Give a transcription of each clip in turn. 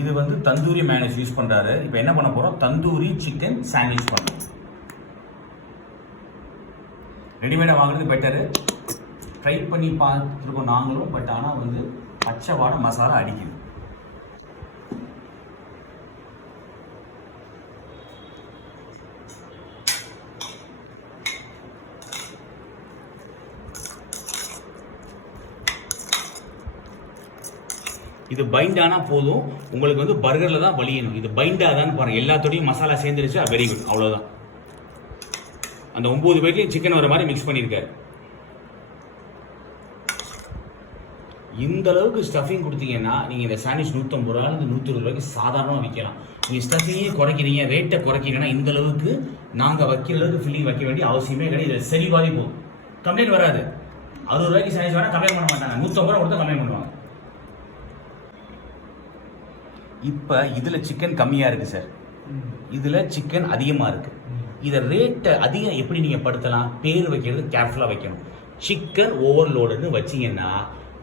இது வந்து tandoori manage use பண்றாரு. இப்போ என்ன பண்ண போறோம், தந்தூரி சிக்கன் சாண்ட்விச் பண்ணுறோம். ரெடிமேடாக வாங்குறது பெட்டரு. ட்ரை பண்ணி பார்த்துருக்கோம் நாங்களும். பட் ஆனால் வந்து பச்சை வாடை மசாலா அடிக்குது. இது பைண்ட் ஆனால் போதும். உங்களுக்கு வந்து பர்கரில் தான் வலியணும். இது பைண்ட் ஆதான்னு பாருங்கள். எல்லாத்தோடையும் மசாலா சேர்ந்துருச்சு. வெரி குட், அவ்வளோதான். அந்த 9 பேர்லையும் சிக்கன் வர மாதிரி மிக்ஸ் பண்ணியிருக்காரு. இந்த அளவுக்கு ஸ்டஃபிங் கொடுத்தீங்கன்னா நீங்கள் இந்த சாண்ட்விச் 150 ரூபாய்க்கு 120 ரூபாய்க்கு சாதாரணமாக விற்கலாம். நீங்கள் ஸ்டஃபிங்கே குறைக்கிறீங்க, ரேட்டை குறைக்கிறீங்கன்னா இந்த அளவுக்கு நாங்கள் வைக்கிற அளவுக்கு ஃபில்லிங் வைக்க வேண்டிய அவசியமே கிடையாது. இதில் சரிவாதி போகும், கம்ப்ளைண்ட் வராது. 60 ரூபாய்க்கு சாண்ட்விச் வேணால் கம்ப்ளைண்ட் பண்ண மாட்டாங்க. 150 ரூபா கொடுத்தா கம்ப்ளைண்ட் பண்ணுவாங்க. இப்போ இதில் சிக்கன் கம்மியாக இருக்குது சார், இதில் சிக்கன் அதிகமாக இருக்குது. இதை ரேட்டை அதிகம் எப்படி நீங்கள் படுத்தலாம், பேர் வைக்கிறது கேர்ஃபுல்லாக வைக்கணும். சிக்கன் ஓவர்லோடுன்னு வச்சிங்கன்னா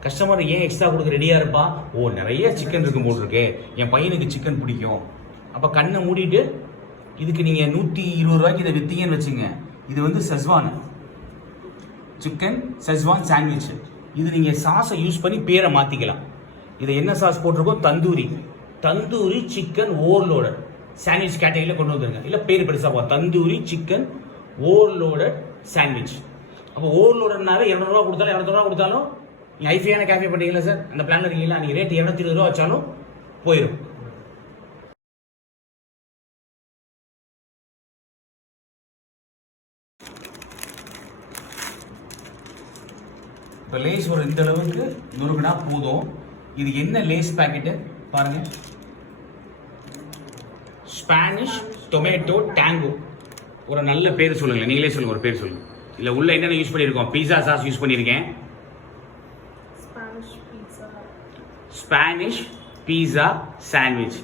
கஸ்டமர் ஏன் எக்ஸ்ட்ரா கொடுக்க ரெடியாக இருப்பா. ஓ, நிறைய சிக்கன் இருக்கும் போல் இருக்கு, என் பையனுக்கு சிக்கன் பிடிக்கும். அப்போ கண்ணை மூடிட்டு இதுக்கு நீங்கள் 120 ரூபாய்க்கு இதை விற்றீங்கன்னு வச்சுங்க. இது வந்து செஸ்வான் சிக்கன் செஸ்வான் சாண்ட்விச். இது நீங்கள் சாஸை யூஸ் பண்ணி பேரை மாற்றிக்கலாம். இதை என்ன சாஸ் போட்டிருக்கோம், தந்தூரி சிக்கன் ஓவர்லோடட் சாண்ட்விச் கேட்டகரியில் கொண்டு வந்துருங்க. இல்லை பேர் பெருசாக போகும், தந்தூரி சிக்கன் ஓவர்லோடட் சாண்ட்விச். அப்போ ஓவர்லோடட்னாவே 200 ரூபா கொடுத்தாலும் 200 ரூபா கொடுத்தாலும் நீங்கள் ஐஃபையான கேஃபே பண்ணுறீங்களா சார், அந்த பிளானில் இருக்கீங்களா, நீங்கள் ரேட் 220 ரூபா வச்சாலும் போயிடும். இப்போ லேஸ் ஒரு இந்த அளவுக்கு நுறுக்குனா போதும். இது என்ன லேஸ் பாக்கெட்டு பாருங்க, ஸ்பானிஷ் டொமேட்டோ டேங்கோ. ஒரு நல்ல பேர் சொல்லுங்க, நீங்களே சொல்லுங்க, ஒரு பேர் சொல்லுங்க. இல்லை உள்ள என்னென்ன யூஸ் பண்ணியிருக்கோம், பீஸா சாஸ் யூஸ் பண்ணியிருக்கேன், ஸ்பானிஷ் பீஸா சாண்ட்விச்.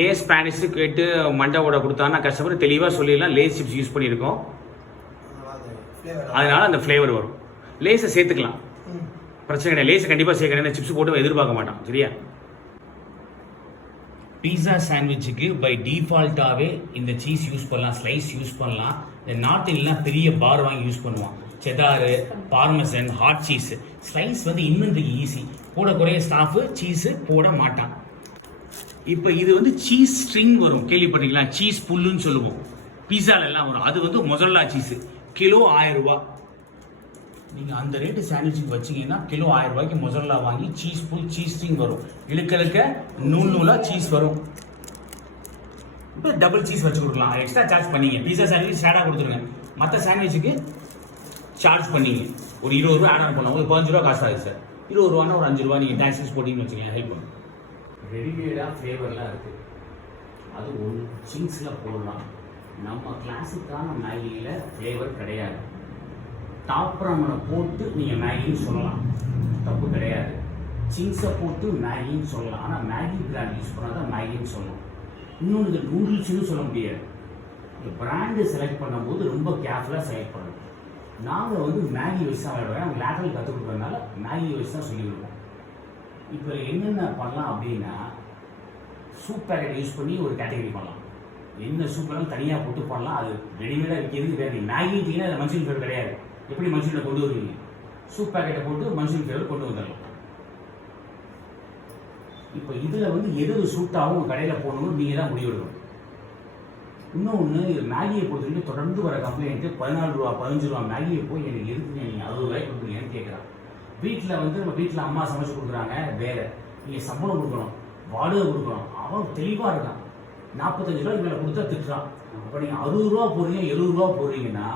ஏன் ஸ்பானிஷ் கேட்டு மண்டவோட கொடுத்தாங்கன்னா கஸ்டமர் தெளிவாக சொல்லிடலாம். லேஸ் சிப்ஸ் யூஸ் பண்ணியிருக்கோம், அதனால அந்த ஃப்ளேவர் வரும். லேஸை சேர்த்துக்கலாம், பிரச்சனை கிடையாது. லேஸை கண்டிப்பாக சேர்க்கணும், சிப்ஸ் போட்டு எதிர்பார்க்க மாட்டான், சரியா. பீஸா சாண்ட்விச்சுக்கு பை டிஃபால்ட்டாகவே இந்த சீஸ் யூஸ் பண்ணலாம், ஸ்லைஸ் யூஸ் பண்ணலாம். இந்த நார்த் இந்தியெலாம் பெரிய பார் வாங்கி யூஸ் பண்ணுவான், செடாரு, பார்மசன், ஹாட் சீஸ். ஸ்லைஸ் வந்து இன்வென்ட்ரிக்கு ஈஸி, போட குறைய ஸ்டாஃபு சீஸு போட மாட்டான். இப்போ இது வந்து சீஸ் ஸ்ட்ரிங் வரும், கேள்விப்பட்டீங்களா, சீஸ் புல்லுன்னு சொல்லுவோம், பீஸால எல்லாம் வரும். அது வந்து மொசரல்லா சீஸு, கிலோ 1000 ரூபா. நீங்கள் அந்த ரேட்டு சாண்ட்விச்சுக்கு வச்சிங்கன்னா கிலோ 1000 ரூபாய்க்கு மொசரல்லா வாங்கி சீஸ் புல் சீஸ் ஸ்ட்ரிங் வரும், இழுக்க நூலாக சீஸ் வரும். இப்போ டபுள் சீஸ் வச்சு கொடுக்கலாம், எக்ஸ்ட்ரா சார்ஜ் பண்ணீங்க. பீஸா சாண்ட்விச் ஸ்டார்டாக கொடுத்துருங்க, மற்ற சாண்ட்விச்சுக்கு சார்ஜ் பண்ணீங்க ஒரு 20 ரூபா ஆட் ஆன் பண்ணலாம். ஒரு 15 ரூபா காசு ஆகுது சார். 20 ரூபானா ஒரு 5 ரூபா நீங்கள் டாக்ஸிஸ் போட்டிங்கன்னு வச்சுக்கோங்க, ஹெல்ப் பண்ணும். ரெடிமேடாக ஃப்ளேவர்லாம் இருக்குது, அது ஒன்று சிங்ஸில் போடலாம். நம்ம கிளாசிக்கான மேகியில் ஃப்ளேவர் கிடையாது. டாப் ராமனை போட்டு நீங்கள் மேகின்னு சொல்லலாம், தப்பு கிடையாது. சிங்ஸை போட்டு மேகின்னு சொல்லலாம், ஆனால் மேகி பிராண்ட் யூஸ் பண்ணால் தான் மேகின்னு சொல்லலாம். இன்னொன்று இது நூடுல்ஸ்னு சொல்ல முடியாது. இந்த பிராண்டு செலக்ட் பண்ணும்போது ரொம்ப கேர்ஃபுல்லாக செலக்ட் பண்ணணும். நாங்கள் வந்து மேகி வச்சு தான் விளையாடுவோம், நாங்கள் லேட்டரல் கற்றுக் கொடுக்குறதுனால மேகி வச்சு தான் சொல்லி கொடுப்போம். இப்போ என்னென்ன பண்ணலாம் அப்படின்னா, சூப் பேக்கெட் யூஸ் பண்ணி ஒரு கேட்டகரி பண்ணலாம். என்ன சூப்பெல்லாம் தனியாக போட்டு பண்ணலாம், அது ரெடிமேடாக விற்கிறது வேறு. மேகிட்டிங்கன்னா அது மஞ்சள் ஃப்ளேவர் கிடையாது. எப்படி மஞ்சளை கொண்டு வருவீங்க, சூப் பேக்கெட்டை போட்டு மஞ்சள் ஃப்ளேவர் கொண்டு வந்துடலாம். இப்போ இதில் வந்து எது சூட்டாகவும் கடையில் போடணும்னு நீங்கள் தான் முடிவெடுக்கணும். இன்னொன்று, மேகியை பொறுத்தவரைக்கும் தொடர்ந்து வர கம்ப்ளைண்ட்டு 14 ரூபா 15 ரூபா மேகியை போய் எனக்கு எதுக்குங்க நீங்கள் 60 ரூபாய்க்கு கொடுக்குறீங்கன்னு கேட்குறான். வீட்டில் வந்து நம்ம வீட்டில் அம்மா சமைச்சு கொடுக்குறாங்க, வேறு நீங்கள் சம்பளம் கொடுக்கணும், வாடகை கொடுக்கணும். அவன் தெளிவாக இருக்கான், 45 ரூபாய்க்கு மேலே கொடுத்தா திட்டுறான். அப்போ நீங்கள் 60 ரூபா போடுறீங்க 70 ரூபா போடுறீங்கன்னா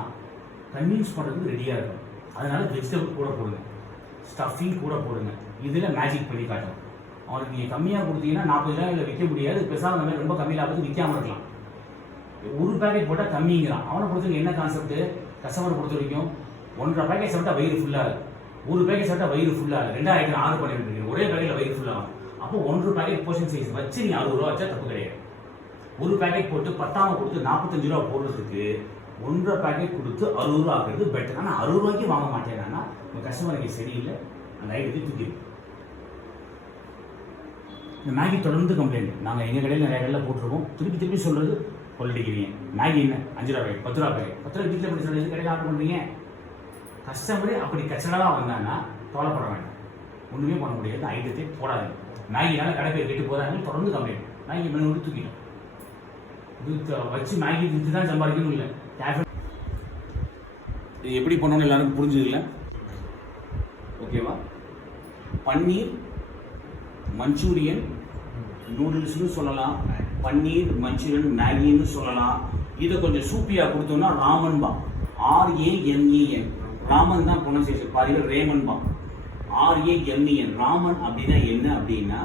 கன்வின்ஸ் பண்ணுறதுக்கு ரெடியாக இருக்கும். அதனால வெஜிடபிள் கூட போடுங்க, ஸ்டஃபிங் கூட போடுங்க. இதில் மேஜிக் பண்ணி காட்டணும். அவனுக்கு நீங்கள் கம்மியாக கொடுத்தீங்கன்னா 40 ரூபாயில் விற்க முடியாது, பெருசாக அந்த மாதிரி ரொம்ப கம்மியில் ஆகுது விற்காமல் இருக்கலாம். ஒரு பேக்கெட் போட்டால் கம்மிங்கிறான். அவனை பொறுத்தவரைக்கும் என்ன கான்செப்ட், கஸ்டமரை பொறுத்த வரைக்கும் 1.5 பேக்கெட் சாப்பிட்டா வயிறு ஃபுல்லாக, ஒரு பேக்கெட் சாப்பிட்டா வயிறு ஃபுல்லாக, 2 ஐட்டம் ஆர்டர் பண்ணிட்டு ஒரே பேக்கெட்டில் வயிறு ஃபுல்லாகும். அப்போ 1 பேக்கெட் போர்ஷன் சைஸ் வச்சு நீங்கள் 60 ரூபா வச்சா தப்பு கிடையாது. ஒரு பேக்கெட் போட்டு 10 கொடுத்து 45 ரூபா போடுறதுக்கு 1.5 பேக்கெட் கொடுத்து 60 ரூபா ஆகுறது பெட்டர். ஆனால் 60 ரூபாய்க்கு வாங்க மாட்டேன்னா உங்கள் கஸ்டமருக்கு சரியில்லை, அந்த ஐட்டத்தை தூக்கி. இந்த மேகி தொடர்ந்து கம்ப்ளைண்ட். நாங்கள் எங்கள் கடையில் நிறைய கடையில் போட்டிருக்கோம். திருப்பி திருப்பி சொல்கிறது கொள்ளடிக்கிறீங்க. மேகி என்ன 5 ரூபா பேக்கெட் 10 ரூபா பேக்கெட் 10 ரூபா வீட்டில் பண்ணி சொல்லி கடையில் ஆர்டர் பண்ணுறீங்க. கஸ்டமரே அப்படி கச்சடாக வந்தாங்கன்னா கவலைப்பட வேண்டாம். ஒன்றுமே பண்ண முடியாது. ஐட்டத்தை போடாதீங்க. மேகினால கடை பேர் கேட்டு போகிறாங்க. தொடர்ந்து கம்ப்ளைண்ட். மேகி பண்ணி விட்டு தூக்கிட்டோம். இது வச்சு மேகி விற்று தான் சம்பாதிக்கணும் இல்லை. இது எப்படி பண்ணணும்னு எல்லாரும் புரிஞ்சதில்லை. ஓகேவா? பன்னீர் மஞ்சூரியன் நூடுல்ஸ்னு சொல்லலாம், பன்னீர் மஞ்சூரியன் மேகின்னு சொல்லலாம். இதை கொஞ்சம் சூப்பியாக கொடுத்தோம்னா ராமன்பா, RAMEN, ராமன் தான் ப்ரொனன்சியேஷன், பாருங்க ரேமன்பா, RAMEN. ராமன் அப்படின்னா என்ன அப்படின்னா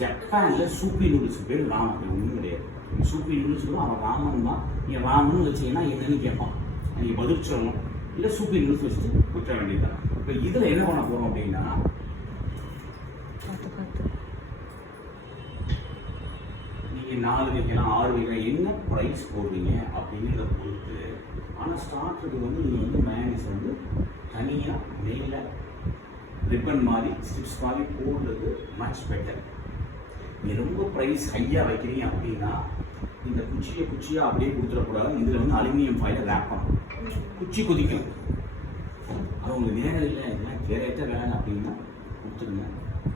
ஜப்பானில் சூப்பி நூடுல்ஸ் பேர் ராமன். ஒன்றும் கிடையாது. சூப்பி நூடுல்ஸ் அவன் ராமன் தான். நீங்கள் ராமன் வச்சீங்கன்னா என்னன்னு கேட்பான். நீங்கள் பதில் சொல்லணும். இல்லை சூப்பி நூடுல்ஸ் வச்சுட்டு விட்டுற வேண்டியதுதான். இப்போ இதில் என்ன பண்ண போகிறோம் அப்படின்னா நீங்கள் 4 வைக்கலாம் 6 வைக்கலாம், என்ன ப்ரைஸ் போடுறீங்க அப்படிங்கிறத பொறுத்து. ஆனால் ஸ்டார்டருக்கு வந்து நீங்கள் வந்து மயோனைஸ் வந்து தனியாக மேலே ரிப்பன் மாதிரி ஸ்டிப்ஸ் மாதிரி போடுறது மச் பெட்டர். நீங்கள் ரொம்ப ப்ரைஸ் ஹையாக வைக்கிறீங்க அப்படின்னா இந்த குச்சியாக அப்படியே கொடுத்துடக்கூடாது. இதில் வந்து அலுமினியம் ஃபாயிலை ரேப் பண்ணணும். குச்சி கொதிக்கும். அது உங்களுக்கு நேரம் இல்லை, கேரேட்ட வேலை அப்படின்னா கொடுத்துருங்க.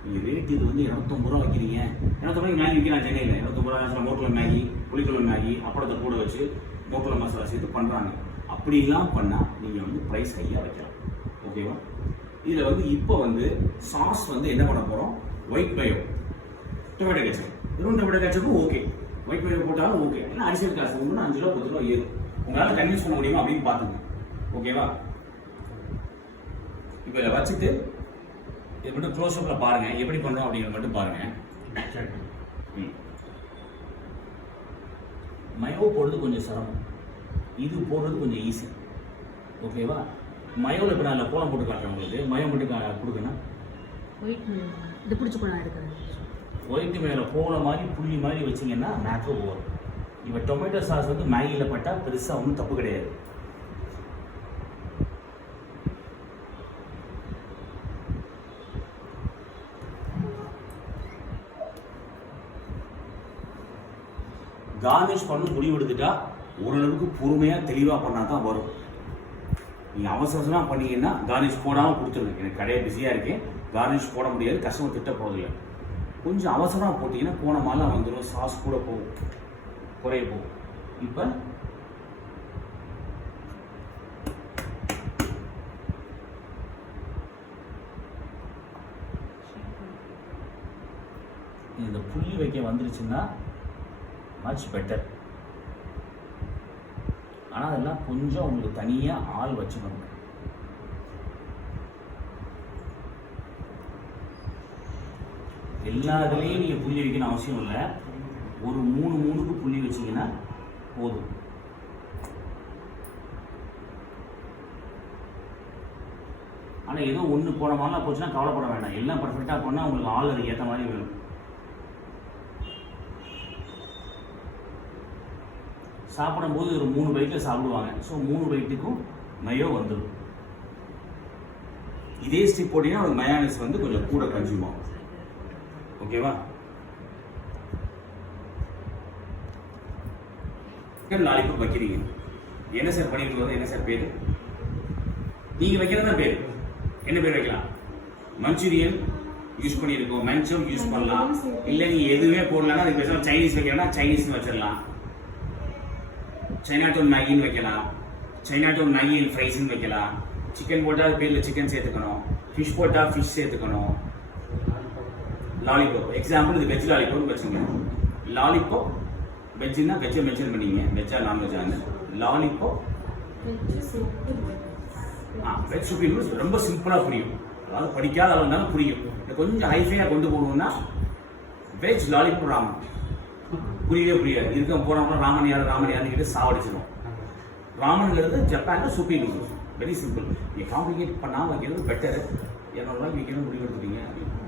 நீங்கள் ரேட் இது வந்து 250 ரூபா வைக்கிறீங்க. 250 ரூபாய்க்கு மேகி விற்கிறான் சென்னையில். 250 ரூபா மோட்டரில் மேகி, புளிக்குழம்பு மேகி, அப்பளத்தை கூட வச்சு மோட்டரில் மசாலா சேர்த்து பண்ணுறாங்க. அப்படிலாம் பண்ணால் நீங்கள் வந்து ப்ரைஸ் ஹையாக வைக்கலாம். ஓகேவா? இதில் வந்து இப்போ வந்து சாஸ் வந்து என்ன பண்ண போகிறோம், ஒயிட் பயோ டொமேட்டோ கேச்சப். வெறும் டொமேட்டோ கேச்சப்பும் ஓகே, ஒயிட் பயோ போட்டாலும் ஓகே. ஏன்னா அடிஷனல் காசு வந்து 5 ரூபா 10 ரூபா ஏறும். உங்களால் கன்வின்ஸ் பண்ண முடியுமா அப்படின்னு பார்த்துங்க. ஓகேவா? இப்போ இதை வச்சுட்டு இது மட்டும் க்ளோஸ்அப்பில் பாருங்கள் எப்படி பண்ணுறோம் அப்படிங்கிறது மட்டும் பாருங்கள். மயோ போடுறது கொஞ்சம் சிரமம், இது போடுறது கொஞ்சம் ஈஸி. ஓகேவா? மயோவில் இப்போ நான் கோலம் போட்டு காட்டுறேன் உங்களுக்கு. மயோ மட்டும் கொடுக்கணும். இது பிடிச்சி கூட எடுக்கிறேன். ஒயிட் மேலே போல மாதிரி புள்ளி மாதிரி வச்சிங்கன்னா மேக்கோ வரும். இப்போ டொமேட்டோ சாஸ் வந்து மேகியில் பட்டால் பெருசாக ஒன்றும் தப்பு கிடையாது. கார்னிஷ் பண்ண முடிவு எடுத்துட்டா ஓரளவுக்கு பொறுமையாக தெளிவாக பண்ணால் தான் வரும். நீங்கள் அவசரமாக பண்ணீங்கன்னா கார்னிஷ் போடாமல் கொடுத்துருங்க. எனக்கு கடையை பிஸியாக இருக்கேன், கார்னிஷ் போட முடியாது, கஸ்டமர் திட்ட போகிறதில்ல. கொஞ்சம் அவசரமாக போட்டிங்கன்னா போன மாதிரிலாம் வந்துடும், சாஸ் கூட போகும், குறைய போகும். இப்போ இந்த புள்ளி வைக்க வந்துருச்சுன்னா மச் பெட்டர். ஆனால் அதெல்லாம் கொஞ்சம் உங்களுக்கு தனியாக ஆள் வச்சுக்கணும். எல்லா இதுலேயும் நீங்கள் புள்ளி வைக்கணும் அவசியம் இல்லை. ஒரு 3 புள்ளி வச்சிங்கன்னா போதும். ஆனால் ஏதோ ஒன்று போன மாதிரிலாம் போச்சுன்னா கவலைப்பட வேண்டாம். எல்லாம் பர்ஃபெக்டாக பண்ணால் உங்களுக்கு ஆள் அதுக்கு ஏற்ற மாதிரி வேணும். சாப்பிடும்போது ஒரு 3 பைட்டில் சாப்பிடுவாங்க. ஸோ 3 பைட்டுக்கும் மயோ வந்துடும். இதே ஸ்டிக் போட்டிங்கன்னா ஒரு மயோனைஸ் வந்து கொஞ்சம் கூட கன்சியூம் ஆகும். ஓகேவா? சிக்கன் லாலிபாப் வைக்கிறீங்க. என்ன சார் பண்ணிட்டு என்ன சார் பேர்? நீங்கள் வைக்கிறதா பேர் என்ன பேர் வைக்கலாம்? மஞ்சூரியன் யூஸ் பண்ணியிருக்கோம், மஞ்சோ யூஸ் பண்ணலாம். இல்லை நீங்கள் எதுவுமே போடலன்னா அதுக்கு பேசாமல் சைனீஸ் வைக்கிறேன்னா சைனீஸ்னு வச்சிடலாம். சைனாட்டோன் மேகின்னு வைக்கலாம், சைனாட்டோன் மேகி அண்ட் ஃப்ரைஸ்ன்னு வைக்கலாம். சிக்கன் போட்டால் பேரில் சிக்கன் சேர்த்துக்கணும், ஃபிஷ் போட்டால் ஃபிஷ் சேர்த்துக்கணும். லாலிபாப் எக்ஸாம்பிள் இது வெஜ் லாலிபாப் வச்சுங்க. லாலிபாப் வெஜ்ஜுன்னா வெஜ்ஜை மென்ஷன் பண்ணிங்க, வெஜ்ஜா நான்வெஜ்ஜான்னு. லாலிபாப் வெஜ் சூப்பிங் ரொம்ப சிம்பிளாக புரியும். அதாவது படிக்காத அளவு இருந்தாலும் புரியும். கொஞ்சம் ஹைஃபையாக கொண்டு போகணும்னா வெஜ் லாலிபாப் ராமன் புரியவே புரியாது. இருக்க போனோம்னா ராமன் யாருன்னு கிட்ட சாவடிச்சிடும். ராமனுங்கிறது ஜப்பானில் சூப்பி நூடுல்ஸ். Very simple. நீங்கள் காம்ப்ளிகேட் பண்ணாமல் வைக்கிறது பெட்டர். 200 ரூபாய்க்கு வைக்கணும் முடிவு எடுத்துட்டீங்க அப்படின்னா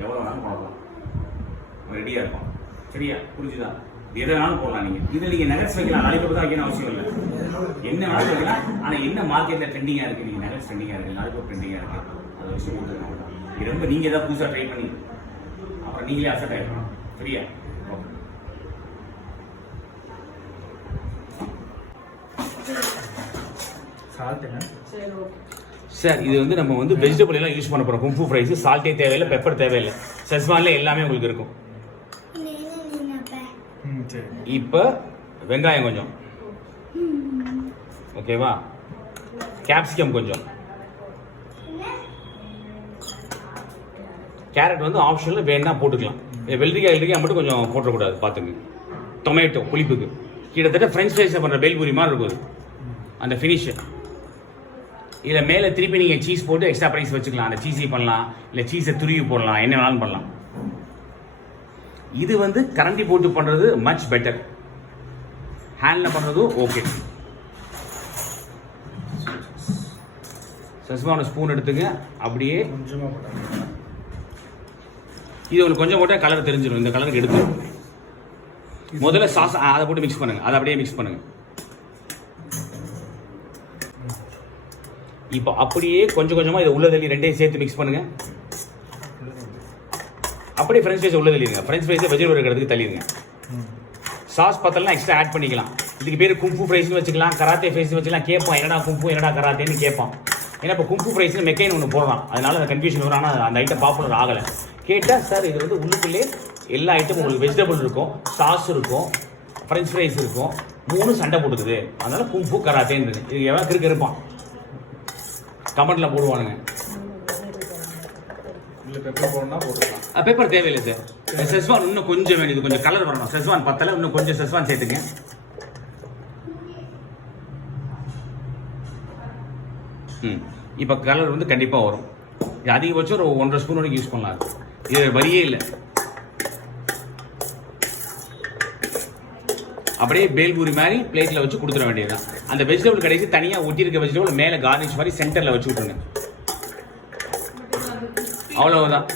எவ்வளோ வேணாலும் போடலாம், ரெடியாக இருக்கும். சரியா? புரிஞ்சுதான்? எதை வேணாலும் போடலாம். இதில் நீங்கள் நகர்ஸ் வைக்கலாம், லாலிபாப் தான் வைக்கணும் அவசியம் இல்லை. என்ன வேணாலும் வைக்கலாம். ஆனால் என்ன மார்க்கெட்டில் ட்ரெண்டிங்காக இருக்குது, நீங்கள் நகர்ஸ் ட்ரெண்டிங்காக இருக்குது, லாலிபாப் ட்ரெண்டிங்காக இருக்குது, அதை விஷயம் போட்டுக்கலாம். ரொம்ப நீங்கள் எதாவது புதுசாக ட்ரை பண்ணி அப்புறம் நீங்களே அசட் ஆயிடணும் சரியா? சார் இது வந்து நம்ம வந்து வெஜிடபிள் எல்லாம் யூஸ் பண்ண போறோம். கும்ஃபு ஃப்ரைஸ் சால்ட்டே தேவையில்லை, பெப்பர் தேவையில்லை, செஸ்வான்ல எல்லாமே உங்களுக்கு இருக்கும். இப்போ வெங்காயம் கொஞ்சம், ஓகேவா? கேப்சிகம் கொஞ்சம், கேரட் வந்து ஆப்ஷனில் வேணா போட்டுக்கலாம். வெள்ளரிக்காய் மட்டும் கொஞ்சம் போட்டக்கூடாது பார்த்துங்க. டொமேட்டோ புளிப்புக்கு கிட்டத்தட்ட ஃப்ரெஞ்ச் ஃப்ரைஸை பண்ணுற பேல்பூரி மாதிரி இருக்கும் அந்த ஃபினிஷ். இதில் மேலே திருப்பி நீங்கள் சீஸ் போட்டு எக்ஸ்ட்ரா ப்ரைஸ் வச்சுக்கலாம். அந்த சீஸை பண்ணலாம், இல்லை சீஸை துருவி போடலாம், என்ன வேணாலும் பண்ணலாம். இது வந்து கரண்டி போட்டு பண்ணுறது மச் பெட்டர், ஹேண்டில் பண்ணுறதும் ஓகே. செஸ்வான் ஸ்பூன் எடுத்துங்க, அப்படியே இது உங்களுக்கு கொஞ்சம் போட்டால் கலர் தெரிஞ்சிடும். இந்த கலருக்கு எடுத்து முதல்ல சாஸ் அதை போட்டு மிக்ஸ் பண்ணுங்க, அதை அப்படியே மிக்ஸ் பண்ணுங்க. இப்போ அப்படியே கொஞ்சம் கொஞ்சமாக இதை உள்ள தள்ளி ரெண்டையும் சேர்த்து மிக்ஸ் பண்ணுங்க. அப்படியே ஃப்ரெஞ்ச் ஃப்ரைஸ் உள்ள தள்ளிடுங்க. ஃப்ரெஞ்ச் ஃப்ரைஸை வெஜிடபிள் இருக்கிறதுக்கு தள்ளிடுங்க. சாஸ் பத்தலாம் எக்ஸ்ட்ரா ஆட் பண்ணிக்கலாம். இதுக்கு பேர் கும்ஃபு ஃப்ரைஸ்னு வச்சுக்கலாம், கராத்தே ஃப்ரைஸ்னு வச்சுக்கலாம். கேட்பான் என்னடா கும்ஃபு என்னடா கராத்தேன்னு கேட்பான். ஏன்னா இப்போ கும்ஃபு ஃப்ரைஸ்னு மெக்கைன் ஒன்று போடலாம், அதனால அந்த கன்ஃபியூஷன் வரும். ஆனால் அந்த ஐட்டம் பாப்புலர் ஆகலை. கேட்டால் சார் இது வந்து உள்ளுக்குள்ளே எல்லா ஐட்டமும் உங்களுக்கு வெஜிடபிள் இருக்கும், சாஸ் இருக்கும், ஃப்ரெஞ்ச் ஃப்ரைஸ் இருக்கும், 3 சண்டை போட்டுக்குது. அதனால கும்ஃபு கராத்தேன்னு இது எவன் கிறுக்கு இருப்பான் கமெண்ட்ல போடுவானுங்க. பெப்பர் தேவையில்லை சார். செஸ்வான் இன்னும் கொஞ்சம் வேணும், இது கொஞ்சம் கலர் வரணும். செஸ்வான் பத்தல, இன்னும் கொஞ்சம் செஸ்வான் சேர்த்துங்க. இப்போ கலர் வந்து கண்டிப்பாக வரும். இது அதிகபட்சம் ஒரு 1.5 ஸ்பூன் வரைக்கும் யூஸ் பண்ணலாம். இது வரியே இல்லை. அப்படியே பேல்பூரி மாதிரி பிளேட்டில் வச்சு கொடுத்துட வேண்டியதுதான். அந்த வெஜிடபிள் கடைசி தனியாக ஒட்டியிருக்க வெஜிடபிள் மேலே கார்னிஷ் மாதிரி சென்டரில் வச்சு விட்ருங்க. அவ்வளவுதான்.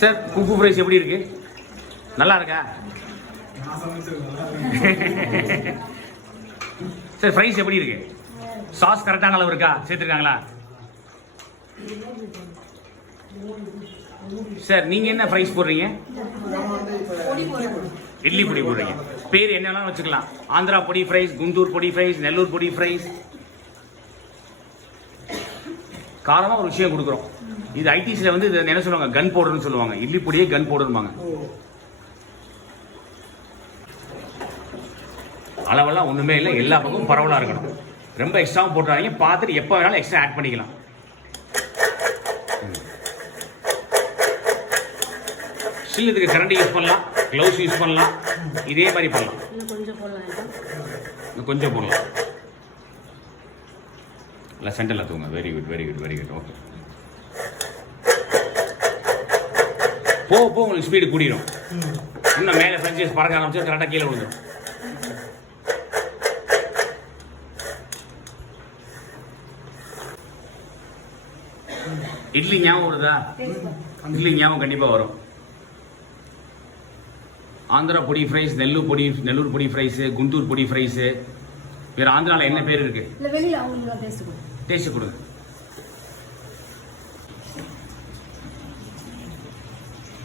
சார் கும்ஃபு ஃப்ரைஸ் எப்படி இருக்கு? நல்லா இருக்கா சார்? ஃப்ரைஸ் எப்படி இருக்கு? சாஸ் கரெக்டான அளவு இருக்கா? சேர்த்துருக்காங்களா சார்? நீங்க என்ன ஃப்ரைஸ் போடுறீங்க? இட்லி பொடி போடுறீங்க. பேர் என்ன வச்சுக்கலாம். ஆந்திரா பொடி ஃப்ரைஸ், குண்டூர் பொடி ஃப்ரைஸ், நெல்லூர் பொடி ஃப்ரைஸ். காரமா ஒரு விஷயம் கொடுக்குறோம். இது ஐடிசில வந்து இது என்ன சொல்லுவாங்க, கன் பவுடர்னு சொல்லுவாங்க. இட்லி பொடியே கன் பவுடர்பாங்க. அளவெல்லாம் ஒண்ணுமே இல்லை, எல்லா பக்கமும் பரவலா இருக்கணும். ரொம்ப எக்ஸ்ட்ராவும் போட்டுறாங்க, பார்த்துட்டு எப்போ வேணாலும் எக்ஸ்ட்ரா ஆட் பண்ணிக்கலாம். ஸ்டில் இதுக்கு கரண்டி யூஸ் பண்ணலாம், க்ளவுஸ் யூஸ் பண்ணலாம், இதே மாதிரி பண்ணலாம். இன்னும் கொஞ்சம் போடலாம். இல்லை சென்டரில் தூங்க. Very good very good very good. Okay, போக போக உங்களுக்கு ஸ்பீடு கூடிடும். இன்னும் மேலே ஃப்ரெஞ்ச் பறக்க ஆரம்பிச்சு கரெக்டாக கீழே விழுந்துடும். இட்லி ஞாபகம் வருதா? இட்லி ஞாபகம் கண்டிப்பாக வரும். ஆந்திரா பொடி ஃப்ரைஸ், நெல்லூர் பொடி ஃப்ரைஸ், குண்டூர் பொடி ஃப்ரைஸ். வேற ஆந்திராவில் என்ன பேர் இருக்கு? டேஸ்ட் கொடுங்க.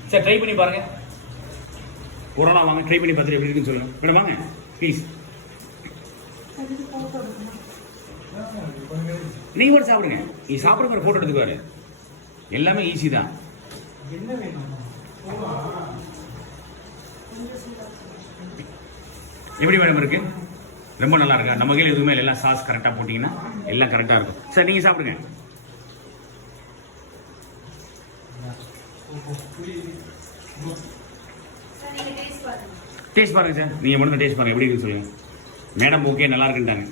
சார் ட்ரை பண்ணி பாருங்க. ஒரு நாள் வாங்க, ட்ரை பண்ணி பார்த்துட்டு எப்படி இருக்குன்னு சொல்லுங்க. மேடம் வாங்க ப்ளீஸ். நீங்க கூட சாப்பிடுங்க. நீ சாப்பிடுங்க, போட்டோ எடுத்துக்குவாரு. எல்லாமே ஈஸி தான். எப்படி மேடம் இருக்கு? ரொம்ப நல்லா இருக்கா? நம்ம கையில் எதுவுமே எல்லாம் சாஸ் கரெக்டாக போட்டிங்கன்னா எல்லாம் கரெக்டாக இருக்கும். சார் நீங்கள் சாப்பிடுங்க. டேஸ்ட் பாருங்க சார். நீங்கள் மட்டும் டேஸ்ட் பாருங்க, எப்படி இருக்குன்னு சொல்லுங்க. மேடம் ஓகே நல்லா இருக்குன்ட்டாங்க.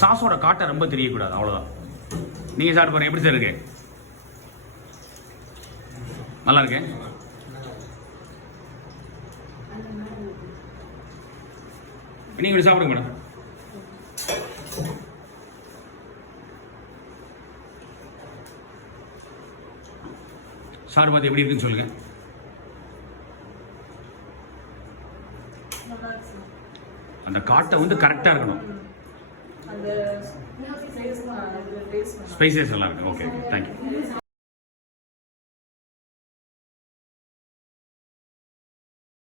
சாஸோட காட்டை ரொம்ப தெரியக்கூடாது, அவ்வளோதான். நீங்கள் சாப்பிட்டு பாருங்க எப்படி சார் இருக்கு? நல்லா இருக்கு. நீங்க சாப்பிடுங்க மேடம். சார் பார்த்து எப்படி இருக்குன்னு சொல்லுங்க. அந்த காட்டை வந்து கரெக்டா இருக்கணும். ஸ்பைசஸ் எல்லாம் இருக்கு. Okay okay, thank you.